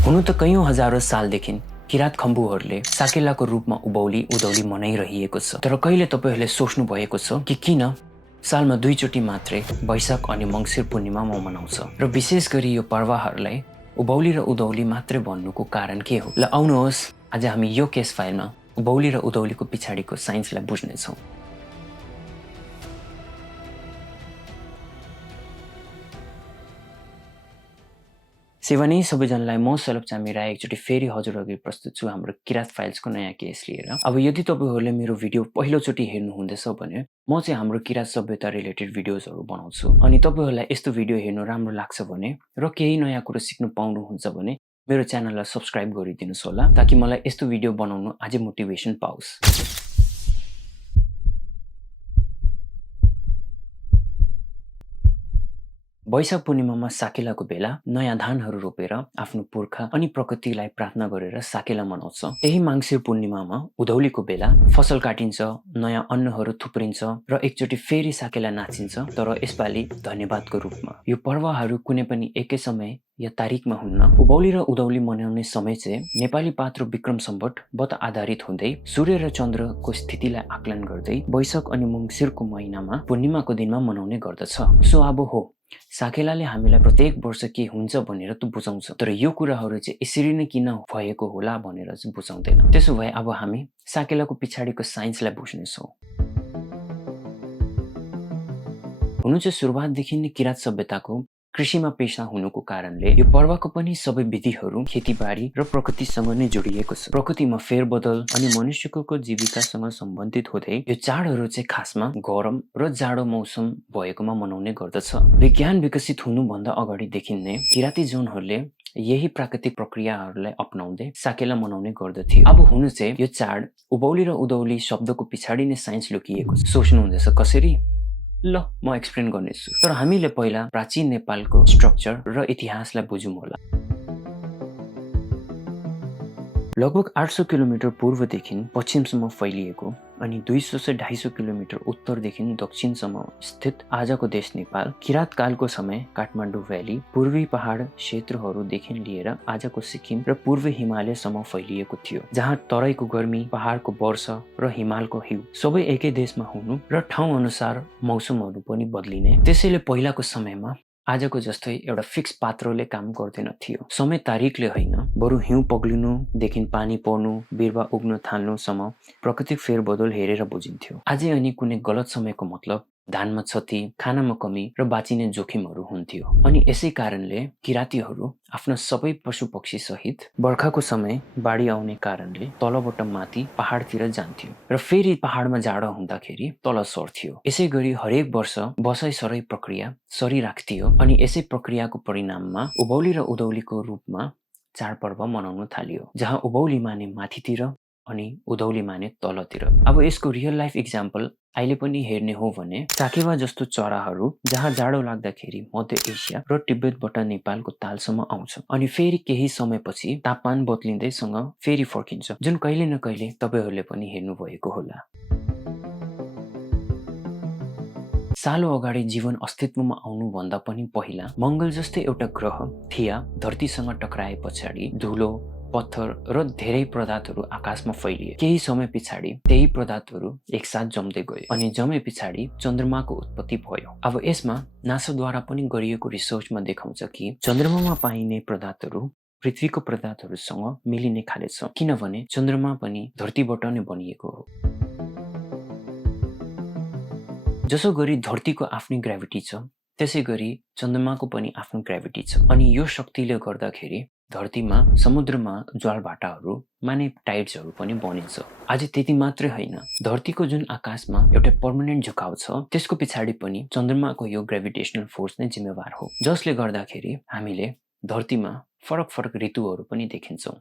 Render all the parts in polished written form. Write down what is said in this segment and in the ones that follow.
हुनु त कैयौं हजारौं सालदेखि किरात खम्बुहरूले साकेलाको रूपमा उभौली उधौली मनाइरहेको छ। तर कहिले तपाईहरूले सोच्नु भएको छ कि किन सालमा 2 चोटि मात्रै वैशाख अनि मङ्सिर पूर्णिमामा मनाउँछ र विशेष गरी यो पर्वहरूलाई उभौली र उधौली मात्रै भन्नुको कारण के हो? ल आउनुहोस् आज हामी यो केस फाइलमा उभौली र उधौलीको पछाडिको साइन्सलाई बुझ्नेछौँ। सेवानी सबैजनालाई म सलभ चामिरा एकचोटि फेरि हजुर अघि प्रस्तुत छु हाम्रो किरात फाइल्सको नयाँ केस लिएर। अब यदि तपाईहरूले मेरो भिडियो पहिलोचोटि हेर्नु हुँदैछ भने म चाहिँ हाम्रो किरात सभ्यता रिलेटेड भिडियोजहरू बनाउँछु। अनि तपाईहरूलाई यस्तो भिडियो हेर्नु राम्रो लाग्छ भने र केही नयाँ कुरो सिक्नु पाउनुहुन्छ भने मेरो च्यानललाई सब्स्क्राइब गरिदिनुहोस् होला, ताकि मलाई यस्तो भिडियो बनाउनु अझै मोटिभेसन पाओस्। वैशाख पूर्णिमामा साकेलाको बेला नयाँ धानहरू रोपेर आफ्नो पुर्खा अनि प्रकृतिलाई प्रार्थना गरेर साकेला मनाउँछ। यही मङ्सिर पूर्णिमामा उधौलीको बेला फसल काटिन्छ, नयाँ अन्नहरू थुप्रिन्छ र एकचोटि फेरि साकेला नाचिन्छ, तर यसपालि धन्यवादको रूपमा। यो पर्वहरू कुनै पनि एकै समय या तारिकमा हुन्न। उभौली र उधौली मनाउने समय चाहिँ नेपाली पात्रो विक्रम सम्वत बत आधारित हुँदै सूर्य र चन्द्रको स्थितिलाई आकलन गर्दै वैशाख अनि मङ्सिरको महिनामा पूर्णिमाको दिनमा मनाउने गर्दछ। सो अब हो साकेलाले हामीलाई प्रत्येक वर्ष के हुन्छ भनेर त बुझाउँछ, तर यो कुराहरू चाहिँ यसरी नै किन भएको होला भनेर चाहिँ बुझाउँदैन। त्यसो भए अब हामी साकेलाको पछाडिको साइन्सलाई बुझ्नेछौँ। हुनु चाहिँ सुरुवातदेखि नै किरात सभ्यताको कृषिमा पेशा हुनुको कारणले यो पर्वको पनि सबै विधिहरू खेतीबारी र प्रकृतिसँग नै जोडिएको छ। प्रकृतिमा फेरबदल अनि मनुष्यको जीविकासँग सम्बन्धित हुँदै यो चाडहरू चाहिँ खासमा गरम र जाडो मौसम भएकोमा मनाउने गर्दछ। विज्ञान विकसित हुनुभन्दा अगाडिदेखि नै किराती जनहरूले यही प्राकृतिक प्रक्रियाहरूलाई अपनाउँदै साकेला मनाउने गर्दथे। अब हुनु चाहिँ यो चाड उभौली र उधौली शब्दको पछाडि नै साइन्स लुकिएको छ। सोच्नुहुँदैछ कसरी? ल म एक्सप्लेन गर्नेछु, तर हामीले पहिला प्राचीन नेपालको स्ट्रक्चर र इतिहासलाई बुझौँ होला। लगभग 800 किलोमिटर पूर्वदेखि पश्चिमसम्म फैलिएको अनि 200 से 250 किलोमिटर उत्तरदेखि दक्षिणसम्म स्थित आजको देश नेपाल किरात कालको समय काठमाडौँ भ्याली, पूर्वी पहाड क्षेत्रहरूदेखि लिएर आजको सिक्किम र पूर्वी हिमालयसम्म फैलिएको थियो, जहाँ तराईको गर्मी, पहाडको वर्षा र हिमालको हिउँ सबै एकै देशमा हुनु र ठाउँ अनुसार मौसमहरू पनि बदलिने। त्यसैले पहिलाको समयमा आजको जस्तै एउटा फिक्स पात्रोले काम गर्दैन थियो। समय तारिकले होइन, बरु हिउँ पग्लिनुदेखि पानी पर्नु, बिरुवा उग्न थाल्नुसम्म प्राकृतिक फेरबदल हेरेर बुझिन्थ्यो। अझै अनि कुनै गलत समयको मतलब धानमा क्षति, खानामा कमी र बाँचिने जोखिमहरू हुन्थ्यो। अनि यसै कारणले किरातीहरू आफ्ना सबै पशु पक्षी सहित बर्खाको समय बाढी आउने कारणले तलबाट माथि पहाडतिर जान्थ्यो र फेरि पहाडमा जाडो हुँदाखेरि तल सर्थ्यो। यसै गरी हरेक वर्ष बसाइ सराई प्रक्रिया सरिराख्थ्यो अनि यसै प्रक्रियाको परिणाममा उभौली र उधौलीको रूपमा चाडपर्व मनाउन थालियो, जहाँ उभौली माने माथितिर अनि उधौली माने तलतिर। अब यसको रियल लाइफ इक्जाम्पल अहिले पनि हेर्ने हो भने साकेवा जस्तो चराहरू जहाँ जाडो लाग्दाखेरि मध्य एसिया र तिब्बतबाट नेपालको तालसम्म आउँछ अनि फेरि केही समयपछि तापमान बदलिँदैसँग फेरि फर्किन्छ, जुन कहिले न कहिले तपाईहरूले पनि हेर्नु भएको होला। सालो अगाडि जीवन अस्तित्वमा आउनुभन्दा पनि पहिला मङ्गल जस्तै एउटा ग्रह थिया धरतीसँग टक्राए पछाडि धुलो, पत्थर र धेरै पदार्थहरू आकाशमा फैलिए। केही समय पछाडि त्यही पदार्थहरू एकसाथ जम्दै गए अनि जमे पछाडि चन्द्रमाको उत्पत्ति भयो। अब यसमा नासाद्वारा पनि गरिएको रिसर्चमा देखाउँछ कि चन्द्रमामा पाइने पदार्थहरू पृथ्वीको पदार्थहरूसँग मिलिने खाले छ, किनभने चन्द्रमा पनि धरतीबाट नै बनिएको हो। जसो गरी धरतीको आफ्नै ग्राभिटी छ, त्यसै गरी चन्द्रमाको पनि आफ्नो ग्राभिटी छ अनि यो शक्तिले गर्दाखेरि धरतीमा समुद्रमा ज्वालभाटाहरू माने टाइड्सहरू पनि बनिन्छ। आज त्यति मात्रै होइन, धरतीको जुन आकाशमा एउटा पर्मानेन्ट झुकाउ छ त्यसको पछाडि पनि चन्द्रमाको यो ग्रेभिटेसनल फोर्स नै जिम्मेवार हो, जसले गर्दाखेरि हामीले धरतीमा फरक फरक ऋतुहरू पनि देखिन्छौँ।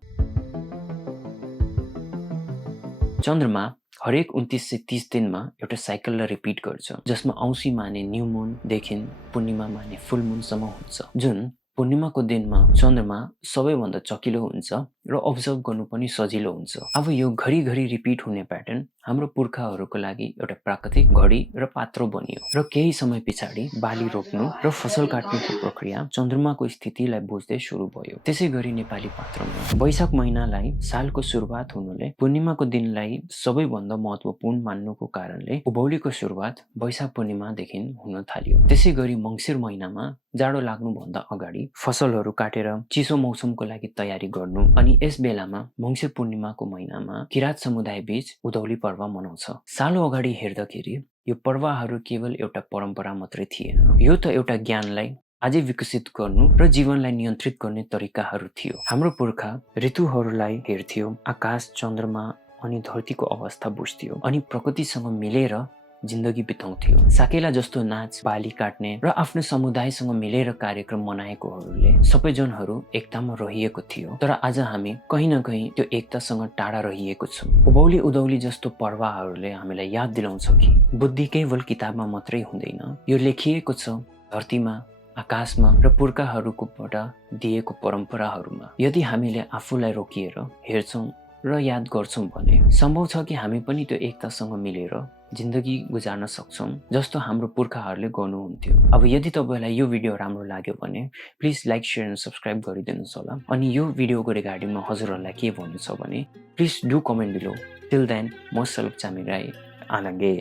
चन्द्रमा हरेक 29 से 30 दिनमा एउटा साइकललाई रिपिट गर्छ, जसमा औँसी माने न्यू मुनदेखि पूर्णिमा माने फुल मुनसम्म हुन्छ। जुन पूर्णिमाको दिनमा चन्द्रमा सबैभन्दा चकिलो हुन्छ र अब्जर्भ गर्नु पनि सजिलो हुन्छ। अब यो घरिघरि रिपिट हुने प्याटर्न हाम्रो पुर्खाहरूको लागि एउटा प्राकृतिक घडी र पात्रो बनियो र केही समय पछाडि बाली रोप्नु र फसल काट्नुको प्रक्रिया चन्द्रमाको स्थितिलाई बुझ्दै सुरु भयो। त्यसै गरी नेपाली पात्रमा वैशाख महिनालाई सालको सुरुवात हुनुले पूर्णिमाको दिनलाई सबैभन्दा महत्त्वपूर्ण मान्नुको कारणले उभौलीको सुरुवात वैशाख पूर्णिमादेखि हुन थाल्यो। त्यसै गरी मङ्सिर महिनामा जाडो लाग्नुभन्दा अगाडि फसलहरू काटेर चिसो मौसमको लागि तयारी गर्नु अनि यस बेलामा मङ्सिर पूर्णिमाको महिनामा किरात समुदाय बीच उधौली पर्व मनाउँछ। सालो अगाडि हेर्दाखेरि यो पर्वहरू केवल एउटा परम्परा मात्रै थिएन, यो त एउटा ज्ञानलाई अझै विकसित गर्नु र जीवनलाई नियन्त्रित गर्ने तरिकाहरू थियो। हाम्रो पुर्खा ऋतुहरूलाई हेर्थ्यो, आकाश, चन्द्रमा अनि धरतीको अवस्था बुझ्थ्यो अनि प्रकृतिसँग मिलेर जिन्दगी बिताउँथ्यो। साकेला जस्तो नाच, बाली काट्ने र आफ्नो समुदायसँग मिलेर कार्यक्रम मनाएकोहरूले सबैजनाहरू एकतामा रहिएको थियो। तर आज हामी कहीँ न कहीँ त्यो एकतासँग टाढा रहिएको छौँ। उभौली उधौली जस्तो पर्वहरूले हामीलाई याद दिलाउँछ कि बुद्धि केवल किताबमा मात्रै हुँदैन, यो लेखिएको छ धरतीमा, आकाशमा र पुर्खाहरूकोबाट दिएको परम्पराहरूमा। यदि हामीले आफूलाई रोकिएर हेर्छौँ र याद गर्छौँ भने सम्भव छ कि हामी पनि त्यो एकतासँग मिलेर जिन्दगी गुजार्न सक्छौँ जस्तो हाम्रो पुर्खाहरूले गर्नुहुन्थ्यो। अब यदि तपाईँलाई यो भिडियो राम्रो लाग्यो भने please like, share and subscribe गरिदिनुहोस् होला। अनि यो भिडियोको रिगार्डिङमा हजुरहरूलाई के भन्नु छ भने please do comment below. Till then म सलभ चामी राई आनगे।